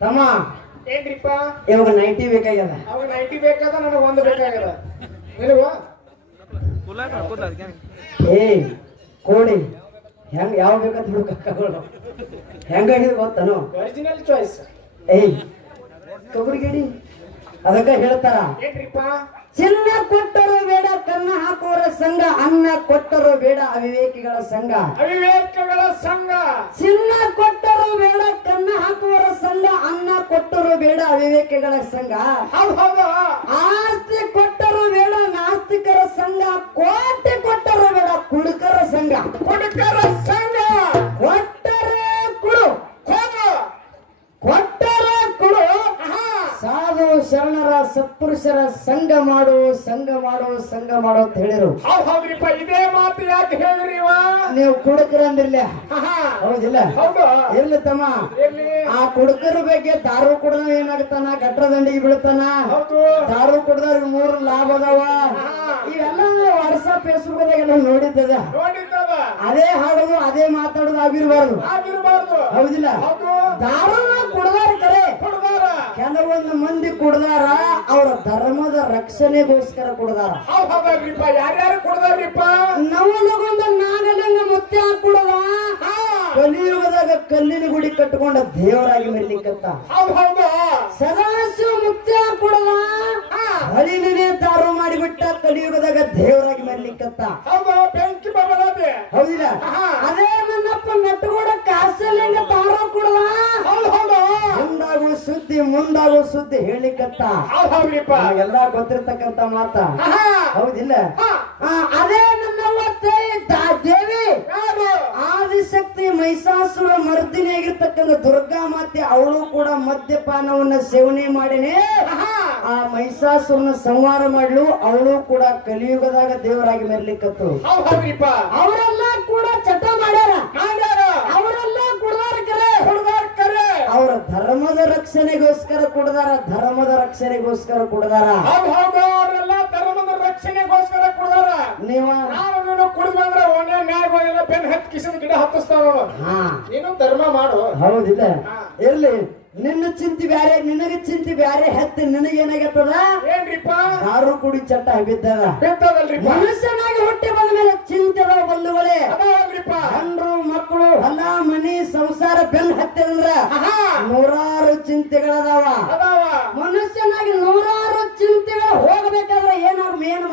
ತಮ್ಮ ಏನ್ರಿಪ್ಪ ಇವಾಗ ನೈಟಿ ಬೇಕಾಗ್ಯದ. ಅವಾಗ ನೈಟಿ ಬೇಕಾದ ನನಗೆ ಒಂದು ಬೇಕಾಗ್ಯದ. ನಿನಗ ಏ ಕೋಡಿ ಹೆಂಗ ಯಾವ ಬೇಕಂತ ಹುಡುಕಗಳು ಹೆಂಗಾಗಿದೆ ಗೊತ್ತನು? Original choice. ಏಯ್ ಕಬಡ್ಗಿಡಿ ಅದಕ್ಕ ಹೇಳ್ತಾರ, ಏನ್ರಿಪ್ಪ ಚಿನ್ನ ಕೊಟ್ಟರು ಬೇಡ ಕನ್ನ ಹಾಕುವರ ಸಂಘ, ಅನ್ನ ಕೊಟ್ಟರು ಬೇಡ ಅವಿವೇಕಿಗಳ ಸಂಘ. ಅವಿವೇಕಗಳ ಸಂಘ. ಚಿನ್ನ ಕೊಟ್ಟರು ಬೇಡ ಕನ್ನ ಹಾಕುವರ ಸಂಘ, ಅನ್ನ ಕೊಟ್ಟರು ಬೇಡ ಅವಿವೇಕಿಗಳ ಸಂಘ. ಹೌದು. ಆಸ್ತಿ ಕೊಟ್ಟರು ಬೇಡ ನಾಸ್ತಿಕರ ಸಂಘ, ಕೋಟೆ ಕೊಟ್ಟರು ಬೇಡ ಕುಡುಕರ ಸಂಘ. ಕುಡುಕರ ಸಂಘ. ಕೊಟ್ಟರೆ ಕುಡು, ಕೊಟ್ಟರೆ ಕುಡು. ಸಾಧು ಶರಣರ ಸತ್ಪುರುಷರ ಸಂಘ ಮಾಡು, ಸಂಘ ಮಾಡು, ಸಂಘ ಮಾಡು ಅಂತ ಹೇಳಿರು. ಹೌದ್ರಿಪ್ಪ, ಇದೇ ಮಾತು ಯಾಕೆ ಹೇಳಿರಿ? ನೀವು ಕುಡುಕರ ಅಂದಿಲ್ಲ, ಹೌದಿಲ್ಲ? ಹೌದು. ಎಲ್ಲಿ ತಮ್ಮ ಆ ಕುಡುಕರ ಬಗ್ಗೆ ದಾರು ಕುಡ್ದ ಏನಾಗ್ತಾನ, ಗಟ್ರ ದಂಡಿಗೆ ಬೀಳ್ತಾನ. ಹೌದು. ದಾರು ಕುಡ್ದವ್ರಿಗೆ 3 ಲಾಭ ಅದಾವ. ಇವೆಲ್ಲ ವಾಟ್ಸಪ್ ಫೇಸ್ಬುಕ್ ದಾಗ ನೋಡಿದ್ದದ. ಅದೇ ಹಾಡೋದು ಅದೇ ಮಾತಾಡೋದು ಆಗಿರ್ಬಾರ್ದು, ಹೌದಿಲ್ಲ? ದಾರು ಕುಡ್ದಾರ ಕರೆ, ಕೆಲವೊಂದು ಮಂದಿ ಕುಡ್ದಾರ ಅವ್ರ ಧರ್ಮದ ರಕ್ಷಣೆಗೋಸ್ಕರ ಕುಡ್ದಾರ. ಯಾರ್ಯಾರು ಕುಡ್ದಾರ್ರಿಪ್ಪ? ನವಲಗೊಂದ ನಾಗಲಿಂಗ ಮುತ್ಯ ಕುಡದ ಕಲಿಯುಗದಾಗ ಕಲ್ಲಿನ ಗುಡಿ ಕಟ್ಟಿಕೊಂಡ ದೇವರಾಗಿ ಮೆರ್ಲಿಕ್ಕತ್ತ. ಸದಾಶಿವ ಮುತ್ಯ ಕುಡದ ಹಳಿನೇ ದಾರು ಮಾಡಿಬಿಟ್ಟ ಕಲಿಯುಗದಾಗ ದೇವರಾಗಿ ಮೆರ್ಲಿಕ್ಕತ್ತ. ಬೆಂಕಿ ಬಬಲದೆ, ಹೌದಿಲ್ಲ? ಅದೇ ನನ್ನಪ್ಪ ನಟ್ಟಗೋಡ ಕಾಸಲಿಂಗ ದಾರು ಕುಡದ ಮುಂದಾಗುವ ಸುದ್ದಿ ಮುಂದಾಗುವ ಸುದ್ದಿ ಹೇಳಿಕತ್ತ. ಎಲ್ಲ ಗೊತ್ತಿರ್ತಕ್ಕಂತ ಮಾತ, ಹೌದಿಲ್ಲ? ಅದೇ ನನ್ನವ್ವ ದೇವಿ ಆದಿಶಕ್ತಿ ಮಹಿಷಾಸುರ ಮರ್ದಿನಿ ಆಗಿರ್ತಕ್ಕಂಥ ದುರ್ಗಾ ಮಾತೆ, ಅವಳು ಕೂಡ ಮದ್ಯಪಾನವನ್ನ ಸೇವನೆ ಮಾಡಿನೇ ಆ ಮಹಿಷಾಸುರನ ಸಂಹಾರ ಮಾಡ್ಲು. ಅವಳು ಕೂಡ ಕಲಿಯುಗದಾಗ ದೇವರಾಗಿ ಮೆರ್ಲಿಕ್ಕತ್ತು. ಅವರೆಲ್ಲ ಕೂಡ ಚಟ ಮಾಡ್ಯಾರ, ಅವರೆಲ್ಲ ಕುಡ್ದಾರ ಕರೆ. ಅವರ ಧರ್ಮದ ರಕ್ಷಣೆಗೋಸ್ಕರ ಕುಡ್ದಾರ, ಧರ್ಮದ ರಕ್ಷಣೆಗೋಸ್ಕರ ಕುಡ್ದಾರ. ಅವರೆಲ್ಲ ಧರ್ಮದ ರಕ್ಷಣೆಗೋಸ್ಕರ ಕುಡ್ದಾರ. ನೀನು ಕುಡಿದು ಬಂದ್ರೆ ಒಳ್ಳೆ ಮ್ಯಾಗ ಹೋಗಿಲ್ಲ, ಬೆನ್ ಹತ್ತಿ ಕಿಸಿದ ಗಿಡ ಹತ್ತಿಸ್ತಾವ. ನೀನು ಧರ್ಮ ಮಾಡು, ಹೌದಿಲ್ಲ? ಇರ್ಲಿ, ನಿನ್ನ ಚಿಂತೆ ಬ್ಯಾರೆ, ನಿನಗೆ ಚಿಂತೆ ಬ್ಯಾರೆ. ಹತ್ತಿ ನಿನಗೇನಾಗತ್ತದ? ಏನ್ರಿಪ್ಪ? ದಾರು ಕುಡಿ ಚಟ ಬಿದ್ದದ. ಮನುಷ್ಯನಾಗಿ ಹುಟ್ಟಿ ಬಂದ ಮೇಲೆ ಚಿಂತೆದ ಬಂಧುಗಳೇ. ಹೆಣ್ಣು ಮಕ್ಕಳು ಹೊಲ ಮನಿ ಸಂಸಾರ ಬೆನ್ ಹತ್ತಿದಂದ್ರ ನೂರಾರು ಚಿಂತೆಗಳದಾವ. ಮನುಷ್ಯನಾಗಿ ನೂರಾರು ಚಿಂತೆಗಳು ಹೋಗಬೇಕಾದ್ರೆ ಏನ್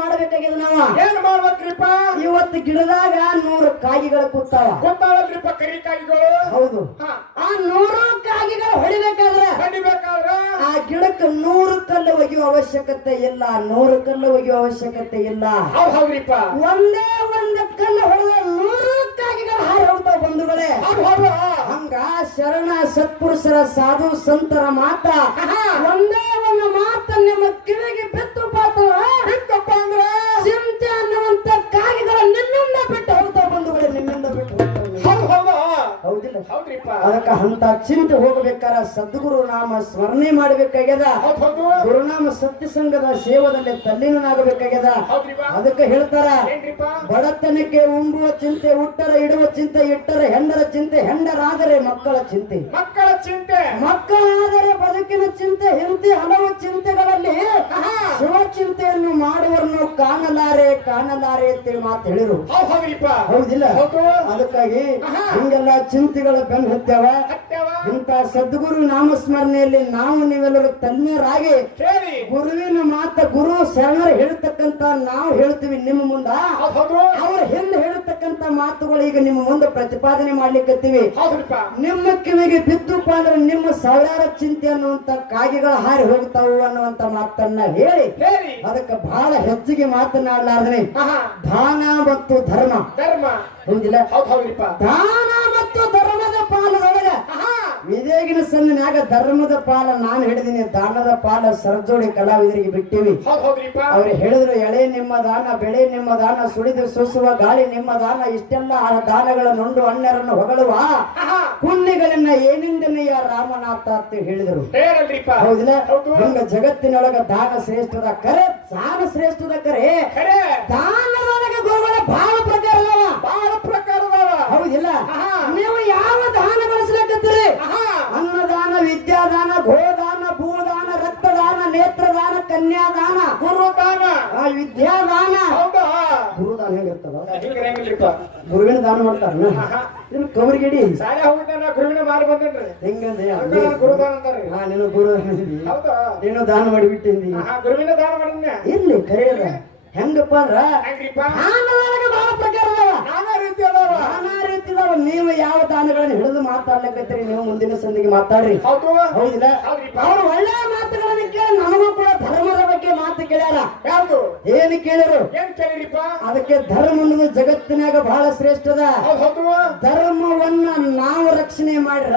ಮಾಡಬೇಕಾಗಿದೆ? ನಾವ ಏನ್ ಮಾಡ್ಬೇಕ್ರಿಪ್ಪ? ಇವತ್ತು ಗಿಡದಾಗ 100 ಕಾಗಿಗಳು ಕೂತಾವಲ್ರಿಪ್ಪ, ಕರಿ ಕಾಗಿಗಳು. ಹೌದು. ಆ 100 ಕಾಗಿಗಳು ಹೊಡಿಬೇಕಾದ್ರೆ ಆ ಗಿಡಕ್ಕೆ 100 ಕಲ್ಲು ಒಗೆಯುವ ಅವಶ್ಯಕತೆ ಇಲ್ಲ, 100 ಕಲ್ಲು ಒಗೆಯುವ ಅವಶ್ಯಕತೆ ಇಲ್ಲ. ಒಂದೇ ಒಂದು ಕಲ್ಲು ಹೊಡೆದ 100 ಕಾಗಿಗಳು ಹಾರಿ ಹೋಗ್ತಾವ ಬಂಧುಗಳೇ. ಹಂಗ ಶರಣ ಸತ್ಪುರುಷರ ಸಾಧು ಸಂತರ ಮಾತ, ಒಂದೇ ಒಂದು ಮಾತ ನಿಮ್ಮ ಕಿವಿಗೆ ಬಿತ್ತಪ್ಪ ಅಂದ್ರೆ ಚಿಂತೆ ಅನ್ನುವಂತ ಕಾಗಿಗಳ ನಿಮ್ಮಿಂದ ಬಿಟ್ಟು ಹೋಗ್ತಾವ ಬಂಧುಗಳೇ, ನಿಮ್ಮಿಂದ ಬಿಟ್ಟು ಹೋಗ್ತಾವ. ಹೌದಿಲ್ಲ? ಅದಕ್ಕ ಅಂತ ಚಿಂತೆ ಹೋಗಬೇಕಾರ ಸದ್ಗುರು ನಾಮ ಸ್ಮರಣೆ ಮಾಡಬೇಕಾಗ್ಯದ. ಗುರುನಾಮ ಸತ್ಯ ಸಂಘದ ಸೇವದಲ್ಲಿ ತಲ್ಲೀನಾಗಬೇಕಾಗ್ಯದ. ಅದಕ್ಕೆ ಹೇಳ್ತಾರ, ಬಡತನಕ್ಕೆ ಉಂಬುವ ಚಿಂತೆ, ಉಟ್ಟರ ಇಡುವ ಚಿಂತೆ, ಇಟ್ಟರ ಹೆಂಡರ ಚಿಂತೆ, ಹೆಂಡರಾದರೆ ಮಕ್ಕಳ ಚಿಂತೆ, ಮಕ್ಕಳಾದರೆ ಬದುಕಿನ ಚಿಂತೆ. ಇಂತಿ ಹಲವು ಚಿಂತೆಗಳಲ್ಲಿ ಶಿವ ಚಿಂತೆಯನ್ನು ಮಾಡುವರನ್ನು ಕಾಣಲಾರೆ ಅಂತೇಳಿ ಮಾತು ಹೇಳಿರು. ಹೌದಿಲ್ಲ? ಅದಕ್ಕಾಗಿ ಹಿಂಗೆಲ್ಲ ಚಿಂತೆಗಳ ಬೆನ್ ಹತ್ಯಾವ. ಇಂತ ಸದ್ಗುರು ನಾಮಸ್ಮರಣೆಯಲ್ಲಿ ನಾವು ನೀವೆಲ್ಲರೂ ತಜ್ಞರಾಗಿ ಗುರುವಿನ ಮಾತ, ಗುರು ಶರಣರು ಹೇಳ್ತಕ್ಕಂತ ನಾವು ಹೇಳ್ತೀವಿ ನಿಮ್ಮ ಮುಂದ. ಅವ್ರ ಹಿಂದೆ ಹೇಳ್ತಕ್ಕಂತ ಮಾತುಗಳು ಈಗ ನಿಮ್ಮ ಮುಂದೆ ಪ್ರತಿಪಾದನೆ ಮಾಡ್ಲಿಕ್ಕತ್ತೀವಿ. ನಿಮ್ಮ ಕಿವಿಗೆ ಬಿದ್ದುಪ್ಪ ಅಂದ್ರೆ ನಿಮ್ಮ ಸಾವಿರಾರ ಚಿಂತೆ ಅನ್ನುವಂತ ಕಾಗಿಗಳು ಹಾರಿ ಹೋಗ್ತಾವು ಅನ್ನುವಂತ ಮಾತನ್ನ ಹೇಳಿ ಅದಕ್ಕೆ ಬಹಳ ಹೆಚ್ಚಿಗೆ ಮಾತನಾಡಲಾರ್ದನೆ ದಾನ ಮತ್ತು ಧರ್ಮ, ಹೌದಿಲ್ಲ? ದಾನ ಮತ್ತು ಧರ್ಮದ ಪಾಲದೊಳಗ ವಿದೇಗಿನ ಸಂದಿನಾಗ ಧರ್ಮದ ಪಾಲ ನಾನು ಹಿಡಿದೀನಿ, ದಾನದ ಪಾಲ ಸರಜೋಡಿ ಕಲಾವಿದರಿಗೆ ಬಿಟ್ಟಿವಿ. ಅವ್ರು ಹೇಳಿದ್ರು, ಎಳೆ ನಿಮ್ಮ ದಾನ, ಬೆಳೆ ನಿಮ್ಮ ದಾನ, ಸುಳಿದು ಸೂಸುವ ಗಾಳಿ ನಿಮ್ಮ ದಾನ, ಇಷ್ಟೆಲ್ಲ ದಾನಗಳ ನೊಂದು ಅಣ್ಣರನ್ನು ಹೊಗಳುವ ಪುಣ್ಯಗಳನ್ನ ಏನಿಂದನೆಯ ರಾಮನಾಥ ಅಂತ ಹೇಳಿದರು. ಹೌದಿಲ್ಲ? ಹಂಗ ಜಗತ್ತಿನೊಳಗ ದಾನ ಶ್ರೇಷ್ಠದ ಕರೆ, ದಾನ ಶ್ರೇಷ್ಠದ ಕರೆ. ದಾನದೊಳಗೆ ಗುರುಗಳ ಬಹಳ ಪ್ರಕಾರ ಅದಾವ, ಹೌದಿಲ್ಲ? ನೀವು ಯಾವ ದಾನ ಬಳಸ್ಲಿಕ್ಕತ್ತೀರಿ? ಇಲ್ರಿಪ್ಪ ಗುರುವಿನ ದಾನ ಮಾಡ್ತಾರ ಇನ್ನು ಕವರಿಗಿಡಿ ಶಾಲೆ ಹೋಗಿದ್ದೆ ನಾ ಗುರುವಿನ ಮಾರಿ ಬಂದೇನ್ರಿ ಹೆಂಗಂದ್ರೆ ಗುರುದಾನ ಅಂತಾರ್ರಿ ನೀನು ಗುರು ಹೌದಾ ನೀನು ದಾನ ಮಾಡಿಬಿಟ್ಟಿಂದಿ ಗುರುವಿನ ದಾನ ಮಾಡಿದ್ನೆ ಇರ್ಲಿ ಕರೆಯಲ್ಲ ಹೆಂಗಪ್ಪ ಅಂದ್ರ ಹೆಂಗ್ರಿಪ್ಪ ದಾನದೊಳಗೆ ಬಹಳ ಪ್ರಕಾರ ಅದಾವ ನಾನಾ ರೀತಿ ಅದಾವ ನಾನಾ ರೀತಿ ಇದಾವ ನೀವು ಯಾವ ದಾನಗಳನ್ನ ಹಿಡಿದು ಮಾತಾಡ್ಲಿಕ್ಕತ್ತೀರಿ ನೀವು ಮುಂದಿನ ಸಂದಿಗೆ ಮಾತಾಡ್ರಿ ಹೌದು ಹೌದಿಲ್ಲ ಹೌದ್ರಿಪ್ಪ ಅವ್ರು ಒಳ್ಳೆ ಮಾತುಗಳನ್ನ ಕೇಳಿ ನಮಗೂ ಕೂಡ ಧರ್ಮದ ಬಗ್ಗೆ ಮಾತು ಕೇಳ್ಯಾರ ಯಾವ್ದು ಏನು ಕೇಳಿರು ಏನ್ ಕೇಳಿರಿಪ್ಪ ಅದಕ್ಕೆ ಧರ್ಮ ಅನ್ನೋದು ಜಗತ್ತಿನಾಗ ಬಹಳ ಶ್ರೇಷ್ಠದ ಹೌದು ಧರ್ಮವನ್ನ ನಾವು ರಕ್ಷಣೆ ಮಾಡ್ರ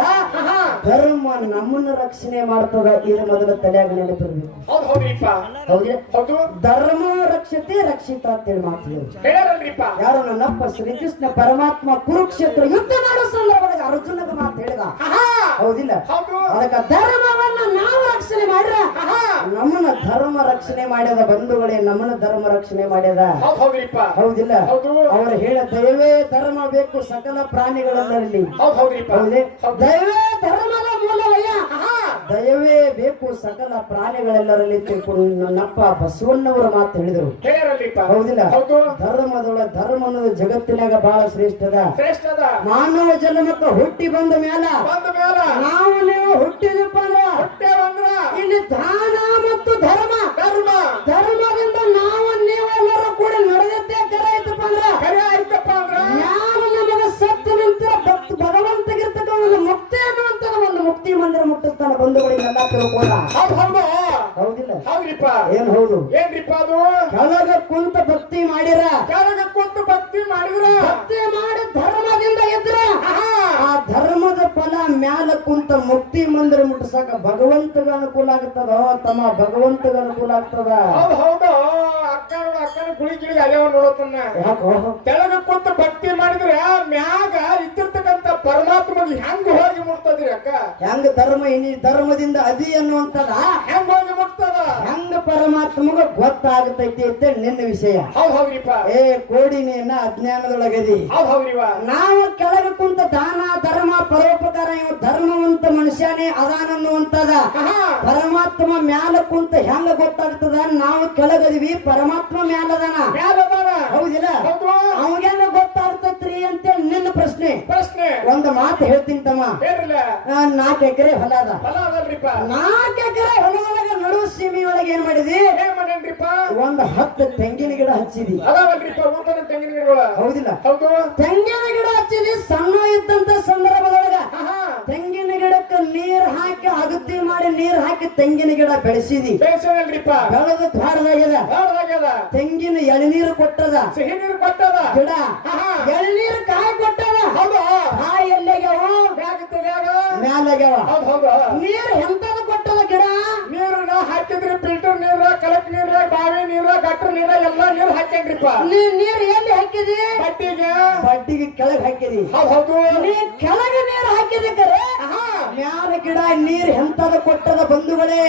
ಧರ್ಮ ನಮ್ಮನ್ನ ರಕ್ಷಣೆ ಮಾಡ್ತದ ಇದು ಮೊದಲ ತಲೆಯಾಗ ನೆನಪಿರ್ಬೇಕು ಹೌದು ಹೌದ್ರಿಪ್ಪ ಹೌದಿಲ್ಲ ಹೌದು ಧರ್ಮ ರಕ್ಷತೆ ರಕ್ಷಿತ ಅಂತೇಳಿ ಮಾತು ಹೇಳ್ಯಾರಲ್ರಿಪ್ಪ ಯಾರು ನನ್ನಪ್ಪ ಶ್ರೀಕೃಷ್ಣ ಪರಮಾತ್ಮ ಕುರುಕ್ಷೇತ್ರ ಯುದ್ಧ ಮಾಡೋ ಸಂದರ್ಭದಾಗ ಅರ್ಜುನಗ ಮಾತು ಹೇಳಿದ ಹೌದಿಲ್ಲ ಹೌದು ಅದಕ್ಕ ಧರ್ಮವನ್ನ ನಾವು ರಕ್ಷಣೆ ಮಾಡ್ರ ನಮ್ಮನ್ನ ಧರ್ಮ ರಕ್ಷಣೆ ಮಾಡ್ಯದ ಬಂಧುಗಳೇ ನಮ್ಮನ್ನ ಧರ್ಮ ರಕ್ಷಣೆ ಮಾಡ್ಯದ ಹೌದು ಹೌದ್ರಿಪ್ಪ ಹೌದಿಲ್ಲ ಹೌದು ಅವರು ಹೇಳ ದಯವೇ ಧರ್ಮ ಬೇಕು ಸಕಲ ಪ್ರಾಣಿಗಳಲ್ಲಿ ಹೌದು ಹೌದ್ರಿಪ್ಪ ಹೌದೇ ದಯವೇ ಧರ್ಮದ ಮೂಲವಯ್ಯ ದಯವೇ ಬೇಕು ಸಕಲ ಪ್ರಾಣಿಗಳೆಲ್ಲರಲ್ಲಿ ತಿಳ್ಕೊಂಡು ನನ್ನಪ್ಪ ಬಸವಣ್ಣವರ ಮಾತು ಹೇಳಿದರು ಹೇಳ್ಯಾರಲ್ರಿಪ್ಪ ಹೌದಿಲ್ಲ ಹೌದು ಧರ್ಮ ಅನ್ನೋದು ಜಗತ್ತಿನಾಗ ಬಹಳ ಶ್ರೇಷ್ಠದ ಶ್ರೇಷ್ಠದ ಮಾನವ ಜನ್ಮಕ್ಕ ಹುಟ್ಟಿ ಬಂದ ಮೇಲ ಬಂದ ಮೇಲ ನಾವು ನೀವು ಹುಟ್ಟಿದಪ್ಪ ಅಂದ್ರ ಹೊಟ್ಟೆ ಬಂದ್ರ ಇಲ್ಲಿ ದಾನ ಮತ್ತು ಧರ್ಮ ಧರ್ಮ ಧರ್ಮದಿಂದ ನಾವು ನೀವೆಲ್ಲರೂ ಕೂಡ ನಡೆದದ್ದೇ ಕರೆ ಐತಪ್ಪ ಅಂದ್ರ ಕರೆ ಆಯ್ತಪ್ಪ ಅಂದ್ರ ನಾನು ನಮಗ ಸತ್ತ ನಂತರ ಭಗವಂತಗಿರ್ತಕ್ಕ ಒಂದು ಮುಕ್ತಿ ಅನ್ನುವಂತ ಒಂದು ಮುಕ್ತಿ ಮಂದಿರ ಮುಟ್ಟಿಸ್ತಾನ ಬಂಧುಗಳಿಗೆಲ್ಲ ತಿಳ್ಕೊಂಡ ಹೌದು ಹೌದು ಹೌದಿಲ್ಲ ಹೌದ್ರಿಪ್ಪ ಏನ್ ಹೌದು ಏನ್ರಿಪ್ಪ ಅದು ಕೆಳಗ ಕುಂತ ಭಕ್ತಿ ಮಾಡಿರ ಕೆಳಗ ಕೂತು ಭಕ್ತಿ ಮಾಡಿದ್ರ ಭಕ್ತಿ ಮಾಡಿ ಧರ್ಮದಿಂದ ಇದ್ರ ಆ ಧರ್ಮದ ಫಲ ಮ್ಯಾಲ ಕುಂತ ಮುಕ್ತಿ ಮಂದಿರ ಮುಟ್ಟಿಸಕ ಭಗವಂತಗ ಅನುಕೂಲ ಆಗ್ತದ ತಮ್ಮ ಭಗವಂತಗ ಅನುಕೂಲ ಆಗ್ತದ ಹೌದು ಹೌದು ಅಕ್ಕನ ಗುಳಿ ಗಿಳಿ ಅದೇವ ನೋಡೋತನ್ನ ಯಾಕೋ ಕೆಳಗ ಕೂತು ಭಕ್ತಿ ಮಾಡಿದ್ರೆ ಮ್ಯಾಗ ಇದ್ದಿರ್ತಕ್ಕಂತ ಪರಮಾತ್ಮಗೆ ಹೆಂಗ್ ಹೋಗಿ ಮುಟ್ತದ್ರಿ ಅಕ್ಕ ಹೆಂಗ ಧರ್ಮದಿಂದ ಅದಿ ಅನ್ನುವಂತದ ಹೆಂಗ್ ಹೋಗಿ ಮುಟ್ತದ ಹೆಂಗ ಪರಮಾತ್ಮಗ ಗೊತ್ತಾಗತೈತಿ ಅಂತ ನಿನ್ನ ವಿಷಯ ಹೌದ್ ಹೌದ್ರಿಪ್ಪ ಏ ಕೋಡಿನೇನ ಅಜ್ಞಾನದೊಳಗದಿ ಹೌದ್ ಹೌದ್ರಿವ ನಾವು ಕೆಳಗೆ ಕುಂತ ದಾನ ಧರ್ಮ ಪರೋಪಕಾರ ಇವ ಧರ್ಮವಂತ ಮನುಷ್ಯನೇ ಅದಾನ ಅನ್ನುವಂತದ ಪರಮಾತ್ಮ ಮ್ಯಾಲ ಕುಂತ ಹೆಂಗ ಗೊತ್ತಾಗ್ತದ ನಾವು ಕೆಳಗದಿವಿ ಪರಮಾತ್ಮ ಮ್ಯಾಲದಾನ ಹೌದಿಲ್ಲ ಅವಾಗೆಲ್ಲ ಗೊತ್ತಾಗ್ತೈತ್ರಿ ಅಂತ ನಿನ್ನ ಪ್ರಶ್ನೆ ಒಂದು ಮಾತು ಹೇಳ್ತೀನಿ ತಮ್ಮ 4 ಎಕರೆ ಹೊಲ ಅದ 4 ಎಕರೆ ಹೊಲದೊಳಗ ನಡು ಸೀಮಿ ಒಳಗೆ ಏನ್ ಮಾಡಿದಿ ಒಂದು 10 ತೆಂಗಿನ ಗಿಡ ಹಚ್ಚಿದಿ ಹೌದಿಲ್ಲ ತೆಂಗಿನ ಗಿಡ ಹಚ್ಚಿದಿ ಸಣ್ಣ ಇದ್ದಂತ ಸಂದರ್ಭದೊಳಗ ತೆಂಗಿನ ಗಿಡಕ್ಕೆ ನೀರ್ ಹಾಕಿ ಅಗತ್ಯ ಮಾಡಿ ನೀರ್ ಹಾಕಿ ತೆಂಗಿನ ಗಿಡ ಬೆಳೆಸಿದಿ ಬೆಳೆದ ದ್ವಾರದಾಗ್ಯದ ತೆಂಗಿನ ಎಳನೀರು ಕೊಟ್ಟದ ಗಿಡ ಎಳನೀರು ಕಾಯಿ ಕೊಟ್ಟದ ಕಾಯಿ ಎಲ್ಲೆಗ್ಯಾವ ಮ್ಯಾಲಾಗ್ಯಾವ ನೀರ್ ಎಂತದ ಕೊಟ್ಟದ ಗಿಡ ನೀರನ್ನ ಹಾಕಿದ್ರಿ ಫಿಲ್ಟರ್ ನೀರ ಕಲಕ್ ನೀರ ಬಾವಿ ನೀರ ಗಟ್ರ ನೀರ ಎಲ್ಲಾ ನೀರ್ ಹಾಕ್ಯಂಗ್ರಿಪ್ಪ ನೀರ್ ಎಲ್ಲಿ ಹಾಕಿದಿ ಬಡ್ಡಿಗೆ ಕೆಳಗೆ ಹಾಕಿದಿ ಹೌದು ನೀ ಕೆಳಗೆ ನೀರ್ ಹಾಕಿದಿ ಕರೆ ಮ್ಯಾಲ ಗಿಡ ನೀರ್ ಎಂತದ ಕೊಟ್ಟದ ಬಂಧುಗಳೇ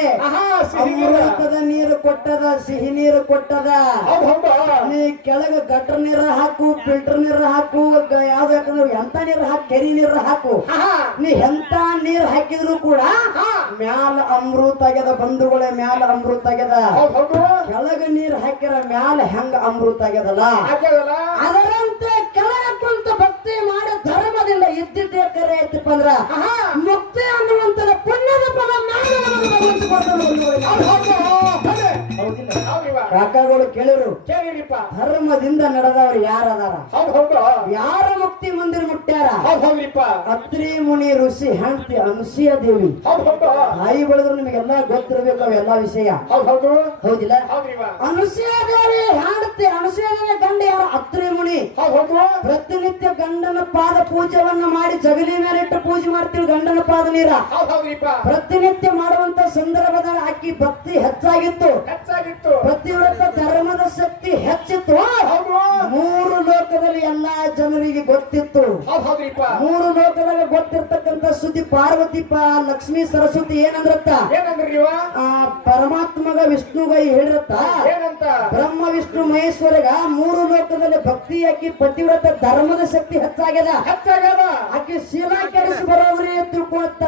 ಅಮೃತದ ನೀರು ಕೊಟ್ಟದ ಸಿಹಿ ನೀರು ಕೊಟ್ಟದ ನೀ ಕೆಳಗೆ ಗಟ್ರ ನೀರ ಹಾಕು ಫಿಲ್ಟರ್ ನೀರ ಹಾಕು ಯಾವ್ದು ಎಂತ ನೀರು ಹಾಕಿ ಕೆರಿ ನೀರು ಹಾಕು ನೀ ಎಂತ ನೀರ್ ಹಾಕಿದ್ರು ಕೂಡ ಮ್ಯಾಲ ಅಮೃತ ಆಗ್ಯದ ಬಂಧುಗಳೇ ಮ್ಯಾಲ ಅಮೃತ ಆಗ್ಯದ ಕೆಳಗೆ ನೀರ್ ಹಾಕಿರ ಮ್ಯಾಲ ಹೆಂಗ ಅಮೃತ ಆಗ್ಯದಲ್ಲ ಅದರಂತೆ ಕೆಳಗೆ ಕುಂತ ಭಕ್ತಿ ಮಾಡಿ ಧರ್ಮದಿಂದ ಇದ್ದಿದ್ದೇ ಕರೆ ಐತಪ್ಪ ಅಂದ್ರ ಮುಕ್ತಿ ಅನ್ನುವಂತದ ಪುಣ್ಯದ ಫಲ ಕಾಕಾಗಳು ಕೇಳಿರು ಧರ್ಮದಿಂದ ನಡೆದವ್ರು ಯಾರದಾರ ಯಾರ ಮುಕ್ತಿ ಮಂದಿರ ಮುಟ್ಟ್ಯಾರ ಅತ್ರಿ ಮುನಿ ಋಷಿ ಹೆಂಡತಿ ಅನುಸೂಯ ದೇವಿ ತಾಯಿ ಬೆಳೆದ್ರು ನಿಮಗೆಲ್ಲ ಗೊತ್ತಿರ್ಬೇಕು ಅವೆಲ್ಲಾ ವಿಷಯ ಹೌದಿಲ್ಲ ಅನುಸೂಯ ದೇವಿ ಹೆಂಡತಿ ಅನುಸೂಯ ದೇವಿ ಗಂಡ ಯಾರ ಅತ್ರಿ ಮುನಿ ಪ್ರತಿನಿತ್ಯ ಗಂಡನ ಪಾದ ಪೂಜೆವನ್ನ ಮಾಡಿ ಜಗಲಿ ಮೇಲಿಟ್ಟು ಪೂಜೆ ಮಾಡ್ತೀವಿ ಗಂಡನ ಪಾದ ನೀರ ಪ್ರತಿನಿತ್ಯ ಮಾಡುವಂತ ಸಂದರ್ಭದಾಗ ಆಕಿ ಭಕ್ತಿ ಹೆಚ್ಚಾಗಿತ್ತು ಪ್ರತಿವ್ರತ ಧರ್ಮದ ಶಕ್ತಿ ಹೆಚ್ಚಿತ್ತು 3 ಲೋಕದಲ್ಲಿ ಎಲ್ಲಾ ಜನರಿಗೆ ಗೊತ್ತಿತ್ತು 3 ಲೋಕದಲ್ಲಿ ಗೊತ್ತಿರ್ತಕ್ಕಂಥ ಸುದ್ದಿ ಪಾರ್ವತಿ ಲಕ್ಷ್ಮೀ ಸರಸ್ವತಿ ಏನಂದ್ರತ್ತ ಪರಮಾತ್ಮಗ ವಿಷ್ಣುಗ ಹೇಳಿರತ್ತ ಬ್ರಹ್ಮ ವಿಷ್ಣು ಮಹೇಶ್ವರಗ 3 ಲೋಕದಲ್ಲಿ ಭಕ್ತಿ ಆಕಿ ಪತಿವ್ರತ ಧರ್ಮದ ಶಕ್ತಿ ಹೆಚ್ಚಾಗ್ಯದ ಆಕಿ ಶೀಲಾ ಕೆಡಿಸಿ ಬರೋವ್ರಿ ತಿಳ್ಕೊಳ್ತ